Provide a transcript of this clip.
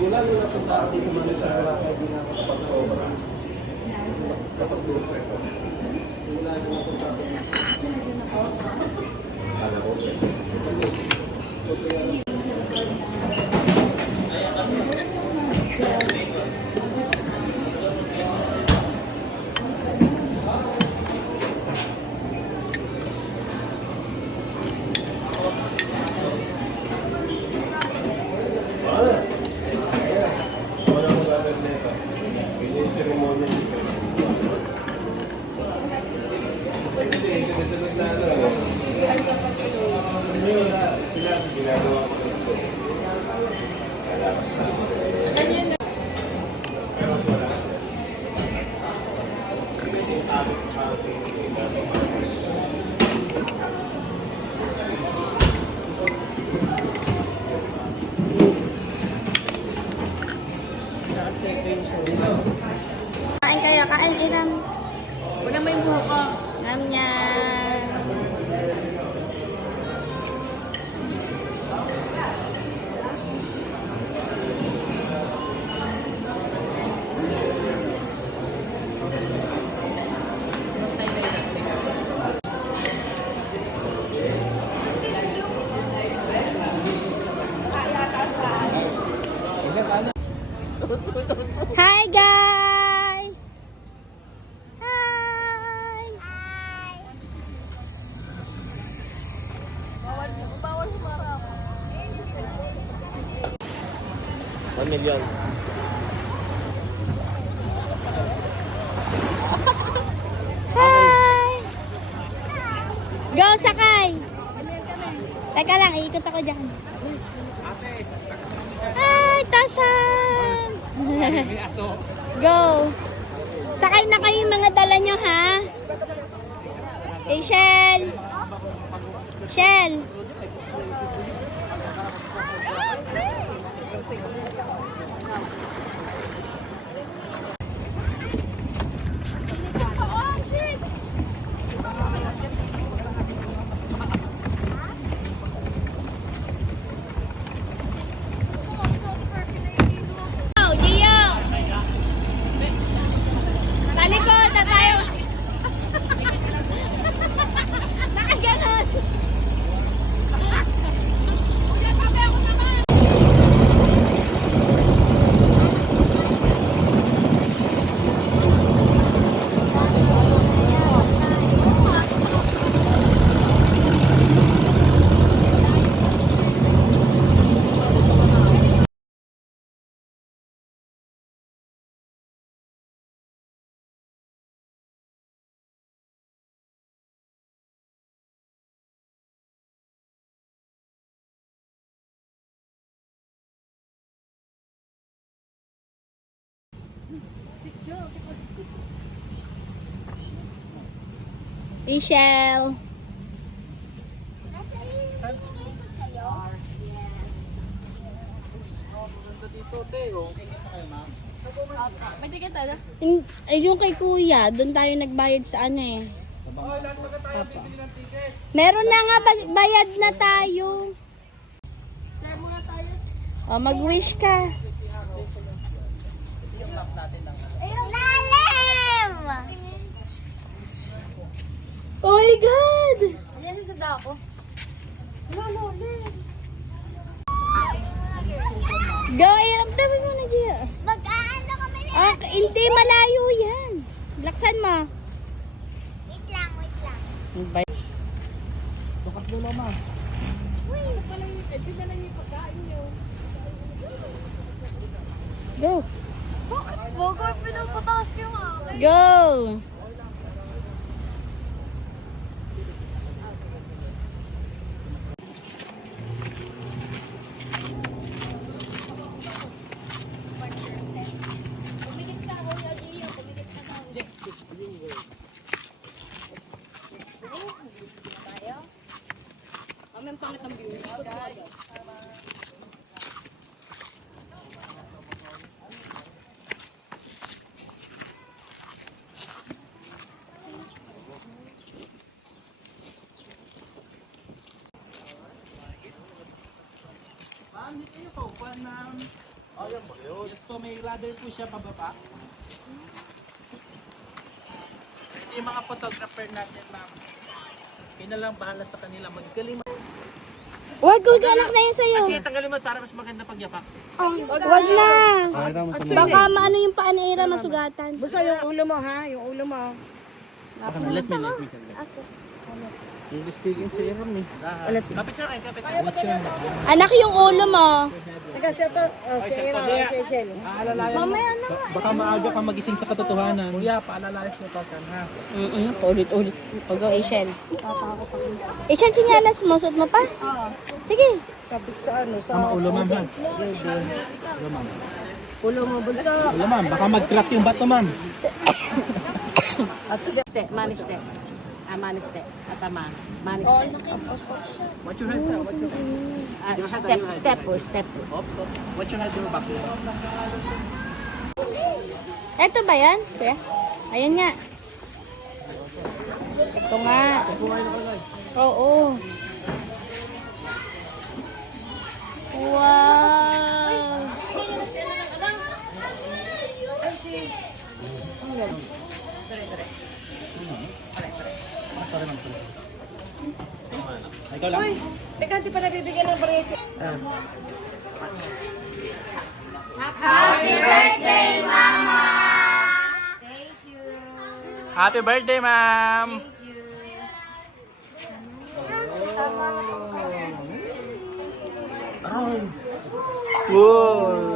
Yung lalo na kung dati kumano sa Boracay, di na ako kapag sobra. Kapag gusto. Yung lalo na kung dati. Kala ko. Kain kayo, kain iram. Wala may buka. Nam niya. Hi guys! Hi! Bawal humarap. 1 million. Hi! Go, sakay! Teka lang, iikot ako dyan. Hi, Tasan! Go! Sakay na kayo yung mga dala nyo, ha? Hey, Shell! Shell! Talikod na tayo. Nakaganon. Rachel. May ticket tayo? Yung kay kuya, doon tayo nagbayad sa ano eh. Apo. Meron na nga, bayad na tayo. O, mag-wish ka. Lalim! Oh my God! Ayan sa dako. Go, iramdaman mo na diya. Mag-aano kami na. Ah, hindi malayo yan. Laksan mo. Wait lang. Tukas mo naman. Uy, pwede na lang yung pagkain nyo. Go. Bakit mo? Kung pinapataas yung akin. Go. Pumigit ka ako, Gio. Pumigit ka daw. Tayo? Ang pangit ng view. Ikot ko agad. Yes po, may ladder po siya pababa. Ito yung mga photographer natin, ma'am. Kayo na lang bahala sa kanila. Magaling. Wag, anak na yun sa'yo. Kasi tanggalin mo para mas maganda pagyapak. Oh, wag na. Baka maano yung paa ni Ira masugatan. Basta yung ulo mo ha, yung ulo mo. Let me. English speaking si Iram eh. Kapit siya kayo, kapit. Anak yung ulo mo. Teka, si ito, si Ira, si Shelly. Mamaya na. Baka maaga ka magising sa katotohanan. Kuya, paalalayas niyo pa saan ha. Ulit-ulit. Pag-go, Asian. Asian, sinyalas mo. Suot mo pa? Oo. Sige. Sabik sa ano, sa Tama ulo ma'am ha. Ulo ma'am. ulo mo, bulsa. Ulo ma'am, baka mag-crack yung bato ma'am. At sige. Maniste. Maniste. Atama. Maniste. Watch your head, sir. Watch your head. Step po. Oops. Watch your head, your back. Eto ba yan? Kuya? Ayan nga. Ito nga. Oo. Wow. Ikaw lang. Teka, di pa nabibigyan ng bracelet. Happy birthday, ma'am! Wow!